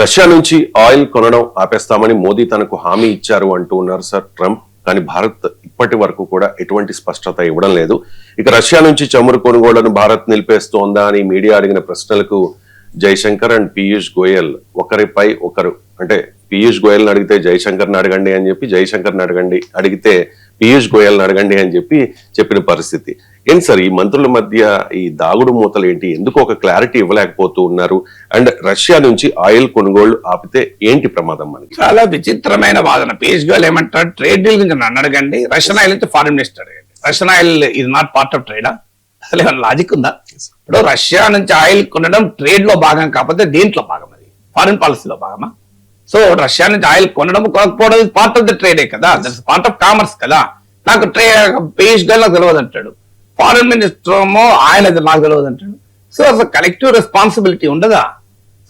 Russia నుంచి oil కొనడం ఆపేస్తామని మోదీ తనకు హామీ ఇచ్చారు అంటూ ఉన్నారు సార్ ట్రంప్. కానీ భారత్ ఇప్పటి వరకు కూడా ఎటువంటి స్పష్టత ఇవ్వడం లేదు. ఇక రష్యా నుంచి చమురు కొనుగోళ్లను భారత్ నిలిపేస్తోందా అని మీడియా అడిగిన ప్రశ్నలకు జైశంకర్ అండ్ పీయూష్ గోయల్ ఒకరిపై ఒకరు, అంటే పీయూష్ గోయల్ని అడిగితే జైశంకర్ని అడగండి అని చెప్పి, జైశంకర్ని అడిగితే పీయూష్ గోయల్ని అడగండి అని చెప్పిన పరిస్థితి. ఏంటి సార్ ఈ మంత్రుల మధ్య ఈ దాగుడు మూతలు ఏంటి? ఎందుకు ఒక క్లారిటీ ఇవ్వలేకపోతూ ఉన్నారు? అండ్ రష్యా నుంచి ఆయిల్ కొనుగోళ్లు ఆపితే ఏంటి ప్రమాదం మనకి? చాలా విచిత్రమైన వాదన. పీయూష్ గోయల్ ఏమంటారు, ట్రేడ్ డీల్ గురించి నన్ను అడగండి, రష్యన్ ఆయిల్ నుంచి ఫారిన్ మినిస్టర్ అడగండి. Russian oil is not part of ట్రేడా? అసలు ఏమైనా లాజిక్ ఉందా? ఇప్పుడు రష్యా నుంచి ఆయిల్ కొనడం ట్రేడ్ లో భాగం కాకపోతే దేంట్లో భాగం? అది ఫారిన్ పాలసీలో భాగమా? సో రష్యా నుంచి ఆయిల్ కొనడం కొనకపోవడం పార్ట్ ఆఫ్ ద ట్రేడే కదా, పార్ట్ ఆఫ్ కామర్స్ కదా. నాకు పీయూష్ గోయల్ నాకు తెలియదు అంటాడు, ఫారిన్ మినిస్టర్ ఏమో ఆయన నాకు తెలియదు అంటాడు. సో అసలు కలెక్టివ్ రెస్పాన్సిబిలిటీ ఉండదా?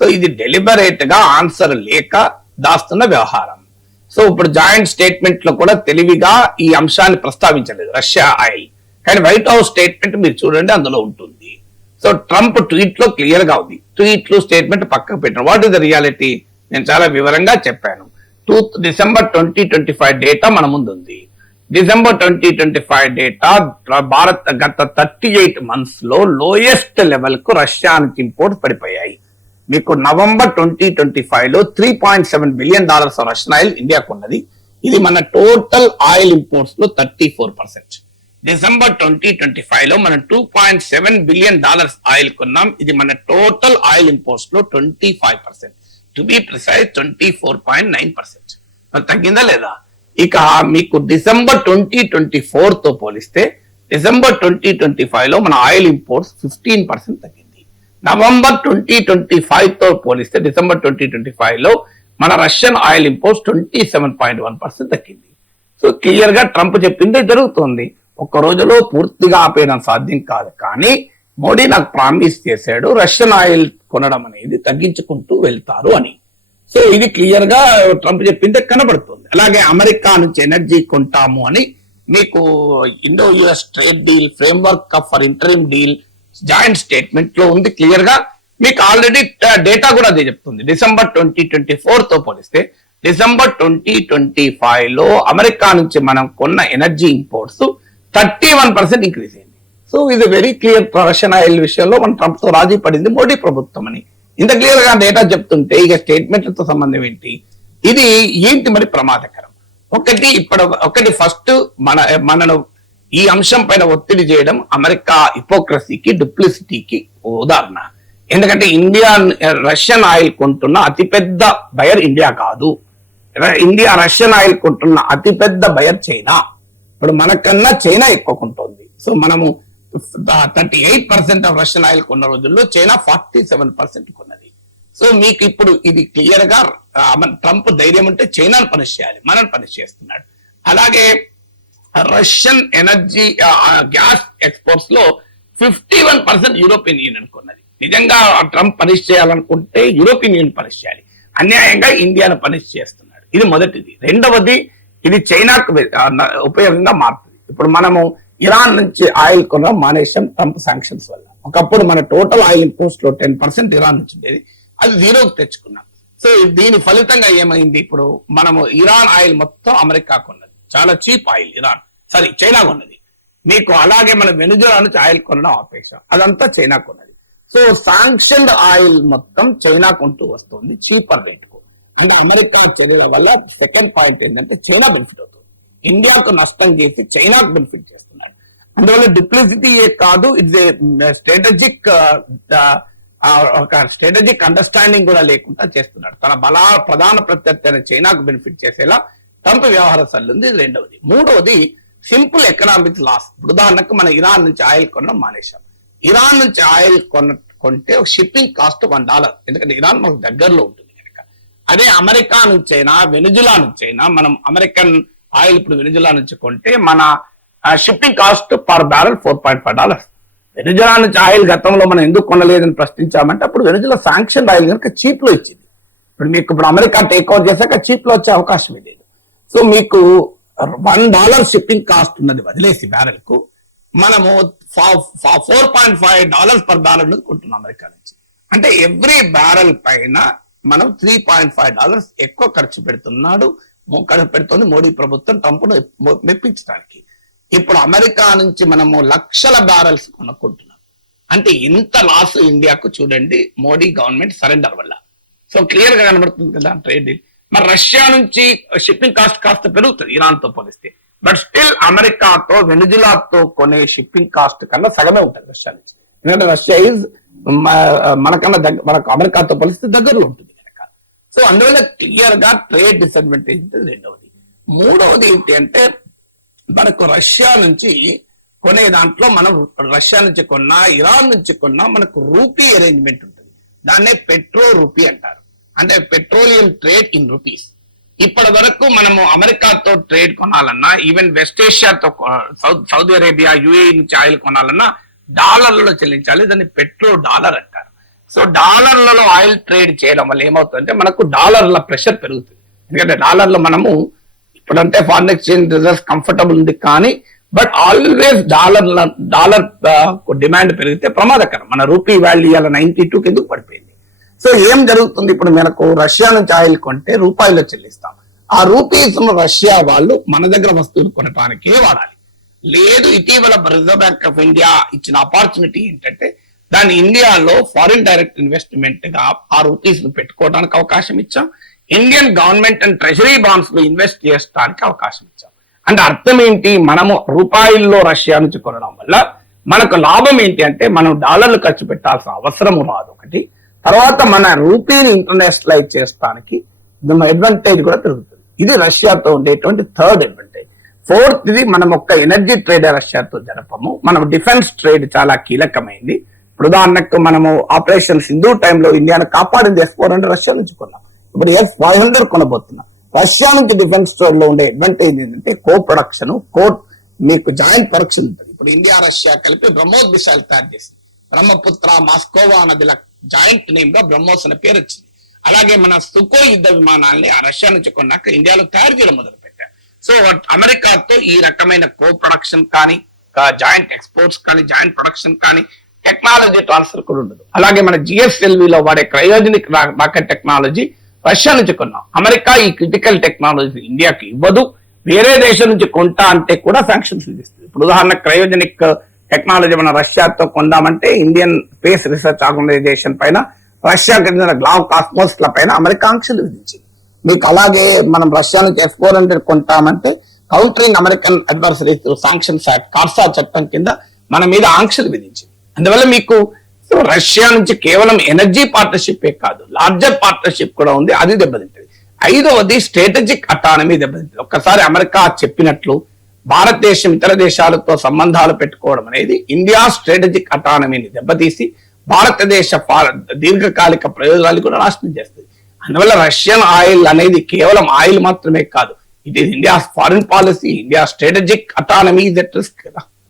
సో ఇది డెలిబరేట్ గా ఆన్సర్ లేక దాస్తున్న వ్యవహారం. సో ఇప్పుడు జాయింట్ స్టేట్మెంట్ లో కూడా తెలివిగా ఈ అంశాన్ని ప్రస్తావించలేదు రష్యా ఆయిల్, కానీ వైట్ హౌస్ స్టేట్మెంట్ మీరు చూడండి అందులో ఉంటుంది. సో ట్రంప్ ట్వీట్ లో క్లియర్ గా ఉంది, ట్వీట్లు స్టేట్మెంట్ పక్కకు పెట్టిన. What is the reality? నేను చాలా వివరంగా చెప్పాను. డిసెంబర్ 2025 డేటా మన ముందు ఉంది. డిసెంబర్ 2025 డేటా భారత్ గత 38 months లో లోయెస్ట్ లెవెల్ కు రష్యా నుంచి ఇంపోర్ట్ పడిపోయాయి. మీకు నవంబర్ 2025 లో $3.7 billion రష్యన్ ఆయిల్ ఇండియాకు ఉన్నది. ఇది మన టోటల్ ఆయిల్ ఇంపోర్ట్స్ లో 34%. డిసెంబర్ 2025 లో మనం $2.7 billion ఆయిల్ కొన్నాం. ఇది మన టోటల్ ఆయిల్ ఇంపోర్ట్స్ లో 25%. To be precise 24.9%. తగ్గిందా లేదా? ఇక మీకు డిసెంబర్ 2024 తో పోలిస్తే డిసెంబర్ 2025 లో మన ఆయిల్ ఇంపోర్ట్స్ 15% తగ్గింది. నవంబర్ 2025 తో పోలిస్తే డిసెంబర్ 2025 లో మన రష్యన్ ఆయిల్ ఇంపోర్ట్స్ 27.1% తగ్గింది. సో క్లియర్ గా ట్రంప్ చెప్పిందే జరుగుతుంది. ఒక్క రోజులో పూర్తిగా ఆపేయడం సాధ్యం కాదు, కానీ మోడీ నాకు ప్రామిస్ చేశాడు రష్యన్ ఆయిల్ కొనడం అనేది తగ్గించుకుంటూ వెళ్తారు అని. సో ఇది క్లియర్ గా ట్రంప్ చెప్పిందే కనబడుతుంది. అలాగే అమెరికా నుంచి ఎనర్జీ కొంటాము అని మీకు Indo US trade deal framework for interim deal joint statement లో ఉంది క్లియర్ గా. మీకు ఆల్రెడీ డేటా కూడా అదే చెప్తుంది. డిసెంబర్ 2024 తో పోలిస్తే డిసెంబర్ 2025 లో అమెరికా నుంచి మనం కొన్న ఎనర్జీ ఇంపోర్ట్స్ 31% ఇంక్రీజ్ అయింది. సో ఇది వెరీ క్లియర్. రష్యన్ ఆయిల్ విషయంలో మన ట్రంప్ తో రాజీ పడింది మోడీ ప్రభుత్వం అని ఇంత క్లియర్ గా డేటా చెప్తుంటే ఇక స్టేట్మెంట్లతో సంబంధం ఏంటి? ఇది ఏంటి మరి ప్రమాదకరం? ఒకటి ఫస్ట్ మనను ఈ అంశం పైన ఒత్తిడి చేయడం అమెరికా హిపోక్రసీకి డూప్లిసిటీకి ఉదాహరణ. ఎందుకంటే రష్యన్ ఆయిల్ కొంటున్న అతిపెద్ద బయర్ ఇండియా కాదు. రష్యన్ ఆయిల్ కొంటున్న అతిపెద్ద బయర్ చైనా. ఇప్పుడు మనకన్నా చైనా ఎక్కువ కొంటుంది. సో మనము 38% ఆఫ్ రష్యన్ ఆయిల్ కొన్న రోజుల్లో చైనా 47% కొన్నది. సో మీకు ఇప్పుడు ఇది క్లియర్ గా ట్రంప్ ధైర్యం ఉంటే చైనాను పనిష్ చేయాలి, మనల్ని పనిష్ చేస్తున్నాడు. అలాగే రష్యన్ ఎనర్జీ గ్యాస్ ఎక్స్పోర్ట్స్ లో 51% యూరోపియన్ యూనియన్ కొన్నది. నిజంగా ట్రంప్ పనిష్ చేయాలనుకుంటే యూరోపియన్ యూనియన్ పనిష్ చేయాలి, అన్యాయంగా ఇండియాను పనిష్ చేస్తున్నాడు. ఇది మొదటిది. రెండవది, ఇది చైనాకు ఉపయోగంగా మారుతుంది. ఇప్పుడు మనము ఇరాన్ నుంచి ఆయిల్ కొనడం మానేశాం ట్రంప్ శాంక్షన్స్ వల్ల. ఒకప్పుడు మన టోటల్ ఆయిల్ ఇంపోర్ట్స్ లో 10% ఇరాన్ నుంచి ఉండేది, అది 0కి తెచ్చుకున్నాం. సో దీని ఫలితంగా ఏమైంది? ఇప్పుడు మనము ఇరాన్ ఆయిల్ మొత్తం అమెరికా కొన్నది, చాలా చీప్ ఆయిల్ చైనా కొన్నది. మీకు అలాగే మన వెనుజులా నుంచి ఆయిల్ కొనడం ఆపేక్ష, అదంతా చైనా కొన్నది. సో శాంక్షన్డ్ ఆయిల్ మొత్తం చైనా కొంటూ వస్తుంది చీపర్ రేటుకు. అంటే అమెరికా చర్యల వల్ల సెకండ్ పాయింట్ ఏంటంటే చైనా బెనిఫిట్ అవుతుంది, ఇండియాకు నష్టం చేసి చైనాకు బెనిఫిట్ చేస్తున్నాడు. అందువల్ల డిప్లిసిటీ కాదు, ఇట్స్ స్ట్రాటజిక్ అండర్స్టాండింగ్ కూడా లేకుండా చేస్తున్నాడు. తన ప్రధాన ప్రత్యర్థి అయిన చైనాకు బెనిఫిట్ చేసేలా ట్రంప్ వ్యవహార సల్లుంది. రెండవది. మూడవది, సింపుల్ ఎకనామిక్ లాస్. ఉదాహరణకు మన ఇరాన్ నుంచి ఆయిల్ కొనడం మానేశాం. ఇరాన్ నుంచి ఆయిల్ కొంటే షిప్పింగ్ కాస్ట్ $1, ఎందుకంటే ఇరాన్ మనకు దగ్గరలో ఉంటుంది కనుక. అదే అమెరికా నుంచైనా వెనుజులా నుంచైనా మనం అమెరికన్ ఆయిల్ ఇప్పుడు వెనుజులా నుంచి కొంటే మన shipping cost per barrel $4.5. Venezuela నుంచి ఆయిల్ గతంలో మనం ఎందుకు కొనలేదని ప్రశ్నించామంటే అప్పుడు వెనుజులా శాంక్షన్ ఆయిల్ కనుక చీప్ లో ఇచ్చింది. ఇప్పుడు అమెరికా టేక్ ఓవర్ చేశాక చీప్ లో వచ్చే అవకాశం లేదు. సో మీకు $1 షిప్పింగ్ కాస్ట్ ఉన్నది వదిలేసి బ్యారెల్ కు మనము $4.5 పర్ బ్యారెల్ కొంటున్నాం అమెరికా నుంచి. అంటే ఎవ్రీ బ్యారెల్ పైన మనం $3.5 ఎక్కువ ఖర్చు పెడుతోంది మోడీ ప్రభుత్వం ట్రంప్ను మెప్పించడానికి. ఇప్పుడు అమెరికా నుంచి మనము లక్షల బ్యారెల్స్ కొనుక్కుంటున్నాం. అంటే ఎంత లాస్ ఇండియాకు చూడండి మోడీ గవర్నమెంట్ సరెండర్ వల్ల. సో క్లియర్ గా కనబడుతుంది కదా ట్రేడ్ డీల్. మరి రష్యా నుంచి షిప్పింగ్ కాస్ట్ కాస్త పెరుగుతుంది ఇరాన్ తో పోలిస్తే, బట్ స్టిల్ అమెరికాతో వెనిజులాతో కొనే షిప్పింగ్ కాస్ట్ కన్నా సగమే ఉంటుంది రష్యా నుంచి. ఎందుకంటే రష్యా ఈజ్ మనకన్నా మనకు అమెరికాతో పోలిస్తే దగ్గరలో ఉంటుంది కనుక. సో అందువల్ల క్లియర్ గా ట్రేడ్ డిసడ్వాంటేజ్ ఉంటుంది. రెండవది. మూడవది ఏంటి అంటే మనకు రష్యా నుంచి కొనే దాంట్లో మనం రష్యా నుంచి కొన్నా ఇరాన్ నుంచి కొన్నా మనకు రూపీ అరేంజ్మెంట్ ఉంటుంది. దాన్నే పెట్రో రూపీ అంటారు. అంటే పెట్రోలియం ట్రేడ్ ఇన్ రూపీస్. ఇప్పటి వరకు మనము అమెరికాతో ట్రేడ్ కొనాలన్నా, ఈవెన్ వెస్ట్ ఏషియాతో సౌదీ అరేబియా యుఏఈ నుంచి ఆయిల్ కొనాలన్నా డాలర్లలో చెల్లించాలి. దాన్ని పెట్రో డాలర్ అంటారు. సో డాలర్లలో ఆయిల్ ట్రేడ్ చేయడం వల్ల ఏమవుతుందంటే మనకు డాలర్ల ప్రెషర్ పెరుగుతుంది. ఎందుకంటే డాలర్లో మనము ఇప్పుడంటే ఫారిన్ ఎక్స్చేంజ్ రిజర్వ్స్ కంఫర్టబుల్ ఉంది, కానీ బట్ ఆల్వేస్ డాలర్ డిమాండ్ పెరిగితే ప్రమాదకరం. మన రూపీ వాల్యూ ఇవాళ 92 ఎందుకు పడిపోయింది. సో ఏం జరుగుతుంది, ఇప్పుడు మనకు రష్యా నుంచి ఆయిల్ కొంటే రూపాయలు చెల్లిస్తాం. ఆ రూపీస్ రష్యా వాళ్ళు మన దగ్గర వస్తువులు కొనటానికే వాడాలి. లేదు, ఇటీవల రిజర్వ్ బ్యాంక్ ఆఫ్ ఇండియా ఇచ్చిన ఆపర్చునిటీ ఏంటంటే దాన్ని ఇండియాలో ఫారిన్ డైరెక్ట్ ఇన్వెస్ట్మెంట్ గా ఆ రూపీస్ ను పెట్టుకోవడానికి అవకాశం ఇచ్చాం. Indian government and treasury bonds లో ఇన్వెస్ట్ చేయడానికి అవకాశం ఇచ్చాం. అంటే అర్థం ఏంటి, మనము రూపాయల్లో రష్యా నుంచి కొనడం వల్ల మనకు లాభం ఏంటి అంటే మనం డాలర్లు ఖర్చు పెట్టాల్సిన అవసరం రాదు ఒకటి. తర్వాత మన రూపీని ఇంటర్నేషనలైజ్ చేస్తానికి అడ్వాంటేజ్ కూడా పెరుగుతుంది. ఇది రష్యాతో ఉండేటువంటి థర్డ్ అడ్వాంటేజ్. ఫోర్త్, ఇది మనం ఒక్క ఎనర్జీ ట్రేడ్ రష్యాతో జరపము, మనం డిఫెన్స్ ట్రేడ్ చాలా కీలకమైంది. ఇప్పుడు ఉదాహరణకు మనము ఆపరేషన్ సింధు టైంలో ఇండియాను కాపాడింది S-400 రష్యా నుంచి కొన్నాం. ఇప్పుడు S-500 కొనబోతున్నాం. రష్యా నుంచి డిఫెన్స్ ట్రేడ్ లో ఉండే అడ్వాంటేజ్ ఏంటంటే కో ప్రొడక్షన్, మీకు జాయింట్ ప్రొడక్షన్ ఉంటుంది. ఇప్పుడు ఇండియా రష్యా కలిపి బ్రహ్మోస్ మిసైల్ తయారు చేసింది. బ్రహ్మపుత్ర మాస్కోవా నదిల జాయింట్ నేమ్ గా బ్రహ్మోస్ అనే పేరు వచ్చింది. అలాగే మన సుకోయ్ యుద్ధ విమానాల్ని ఆ రష్యా నుంచి కొన్నాక ఇండియాలో తయారు చేయడం మొదలు పెట్టారు. సో అమెరికాతో ఈ రకమైన కో ప్రొడక్షన్ కానీ, జాయింట్ ఎక్స్పోర్ట్స్ కానీ, జాయింట్ ప్రొడక్షన్ కానీ, టెక్నాలజీ ట్రాన్స్ఫర్ కూడా ఉండదు. అలాగే మన GSLV లో వాడే క్రయోజనిక్ రాకెట్ టెక్నాలజీ రష్యా నుంచి కొన్నాం. అమెరికా ఈ క్రిటికల్ టెక్నాలజీ ఇండియాకి ఇవ్వదు. వేరే దేశం నుంచి కొంటా అంటే కూడా శాంక్షన్స్ విధిస్తుంది. ఇప్పుడు ఉదాహరణ క్రయోజనిక్ టెక్నాలజీ మన రష్యాతో కొందామంటే ఇండియన్ స్పేస్ రీసెర్చ్ ఆర్గనైజేషన్ పైన, రష్యాకి చెందిన గ్లావ్ కాస్మోస్ ల పైన అమెరికా ఆంక్షలు విధించింది. మీకు అలాగే మనం రష్యా నుంచి S-400 కొంటామంటే countering American adversary sanctions act, కార్సా చట్టం కింద మన మీద ఆంక్షలు విధించింది. అందువల్ల మీకు రష్యా నుంచి కేవలం ఎనర్జీ పార్ట్నర్షిప్ కాదు, లార్జర్ పార్ట్నర్షిప్ కూడా ఉంది, అది దెబ్బతింటుంది. ఐదవది స్ట్రాటజిక్ అటానమీ దెబ్బతింటుంది. ఒక్కసారి అమెరికా చెప్పినట్లు భారతదేశం ఇతర దేశాలతో సంబంధాలు పెట్టుకోవడం అనేది ఇండియా స్ట్రాటజిక్ అటానమీని దెబ్బతీసి భారతదేశ దీర్ఘకాలిక ప్రయోజనాలు కూడా నాశనం చేస్తుంది. అందువల్ల రష్యన్ ఆయిల్ అనేది కేవలం ఆయిల్ మాత్రమే కాదు, it is India foreign policy, India strategic autonomy is at risk కదా.